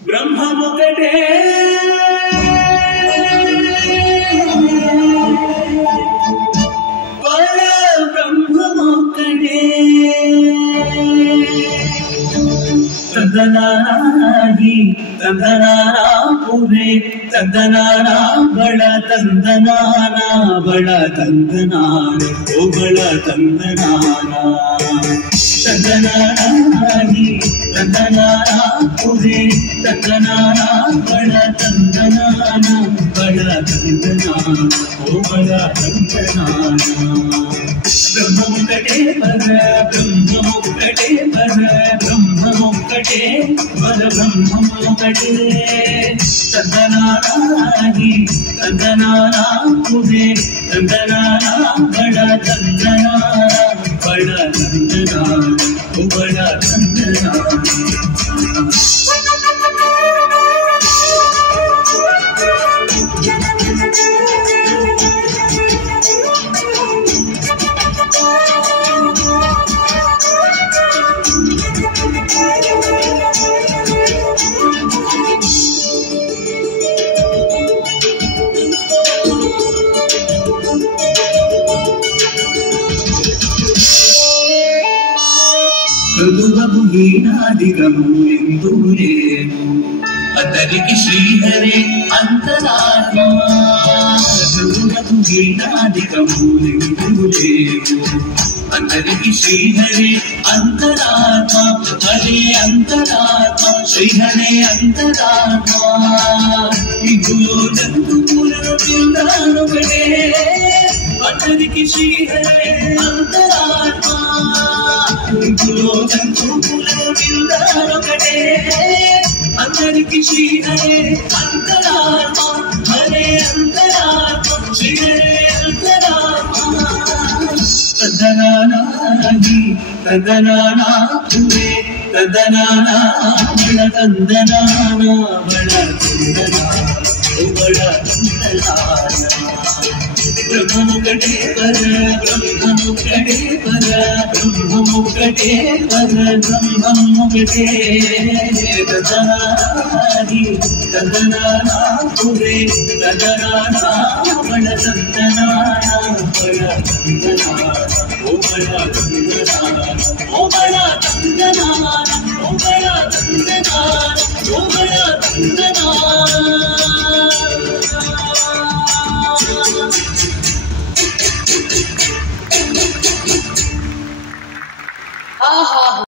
బ్రహ్మముకటే బ్రహ్మముకటే ತಂದನಾಗಿ ತಂದನಾನ ಪುರೆ ತಂದನಾನ ಬಳ ತಂದನಾನ ಬಳ ತಂದನಾನ ಓ ಬಳ ತಂದನಾನ ತಂದನಾಗಿ ತಂದನಾನ ಪುರೆ ತಂದನಾನ ಬಳ ತಂದನಾನ ಬಳ ತಂದನಾನ ಓ ಬಳ ತಂದನಾನ ಬ್ರಹ್ಮಮುಕಟೇ ಪರ ಬ್ರಹ್ಮಮುಕಟೇ ಪರ ಬ್ರಹ್ಮಮುಕಟೇ ಪರ ಬ್ರಹ್ಮಮುಕಟೇ ತಂದನಾಗಿ ತಂದನಾನ ಪುರೆ ತಂದನಾನ ಬಳ ತಂದನಾನ ಬಳ ತಂದನಾನ ಓ ಬಳ ತಂದನಾನ ప్రభువు ఈనాదిగము ఎందు లేదు అతనికి శ్రీహరే అంతరాత్మ ప్రభువు ఈనాదిగము ఎందు లేదు అతనికి శ్రీహరే అంతరాత్మ హరే అంతరాత్మ శ్రీహరే అంతరాత్మ ఇగులో జంతువులను పిల్లానుగడే అతనికి శ్రీహరే అంతరాత్మ ఇందులో జంతువులను పిల్లానుగడే అందరికి శ్రీహరే అంతరాత్మ హరే అంతరాత్మ శ్రీహరే అంతరాత్మ తదనానాగి తదనానా పురే తదనానా బళ తందనానా బళ తందనానా ఓ బళ తందనానా బ్రహ్మముకటే పర బ్రహ్మముకటే పర బ్రహ్మముకటే పర బ్రహ్మముకటే తదనాగి తదనానా పురే తదనానా బళ తందనానా బళ తందనానా ఓ బళ తందనానా ఓ బళ తందనానా ఓ బళ తందనానా ఓ బళ తందనానా